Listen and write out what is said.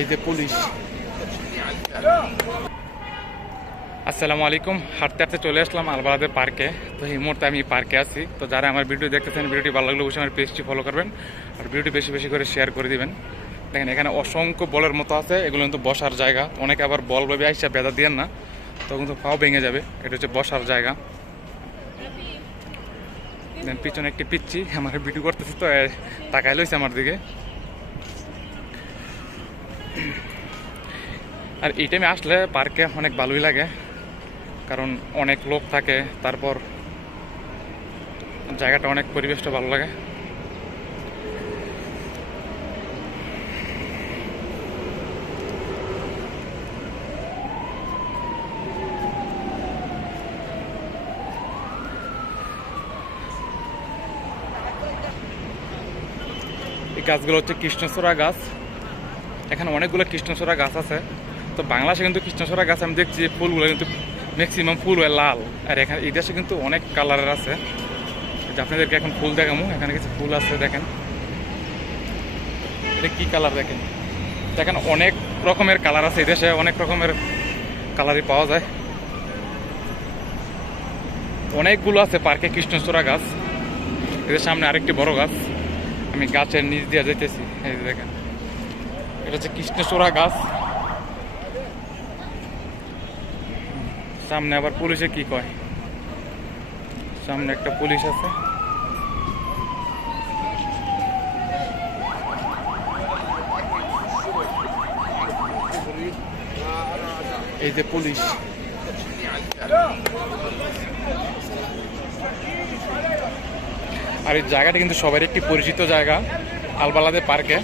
এই যে পুলিশ। আসসালামু আলাইকুম। হাঁটতে হাঁটতে চলে আসলাম আলবালাদের পার্কে। তো এই মুহূর্তে আমি পার্কে আছি। তো যারা আমার ভিডিও দেখতেছেন, ভিডিওটি ভালো লাগলে অবশ্যই আমার পেজটি ফলো করবেন আর ভিডিওটি বেশি বেশি করে শেয়ার করে দিবেন। দেখেন, এখানে অসংখ্য বলের মতো আছে। এগুলো কিন্তু বসার জায়গা। অনেকে আবার বল ভাবে আইসা বেদা দিয়েন না। তখন তো পাও ভেঙে যাবে। এটা হচ্ছে বসার জায়গা। দেন পিছনে একটি পিচ্ছি আমার ভিডিও করতেছি তো তাকাই লইছে আমার দিকে। আর এই টাইমে আসলে পার্কে অনেক ভালোই লাগে, কারণ অনেক লোক থাকে, তারপর জায়গাটা অনেক পরিবেশটা ভালো লাগে। গাছগুলো হচ্ছে কৃষ্ণচূড়া গাছ। এখানে অনেকগুলো কৃষ্ণচূড়া গাছ আছে। তো বাংলাদেশে কিন্তু কৃষ্ণচূড়া গাছ আমি দেখছি যে ফুলগুলো কিন্তু ম্যাক্সিমাম ফুল হয় লাল। আর এখানে এই দেশে কিন্তু অনেক কালারের আছে। আপনাদেরকে এখন ফুল দেখামো, এখানে কিছু ফুল আছে দেখেন। এটা কি কালার দেখেন? দেখেন অনেক রকমের কালার আছে এই দেশে, অনেক রকমের কালারই পাওয়া যায়। অনেকগুলো আছে পার্কে কৃষ্ণচূড়া গাছ। এদের সামনে আরেকটি বড় গাছ। আমি গাছের নিচ দিয়ে যেতেছি এই দেখেন। এটা হচ্ছে কৃষ্ণচূড়া গাছ। সামনে আবার পুলিশে কি কয়? সামনে একটা পুলিশ আছে। এই যে পুলিশ। আর এই জায়গাটা কিন্তু সবার একটি পরিচিত জায়গা, আলবালাদে পার্কে।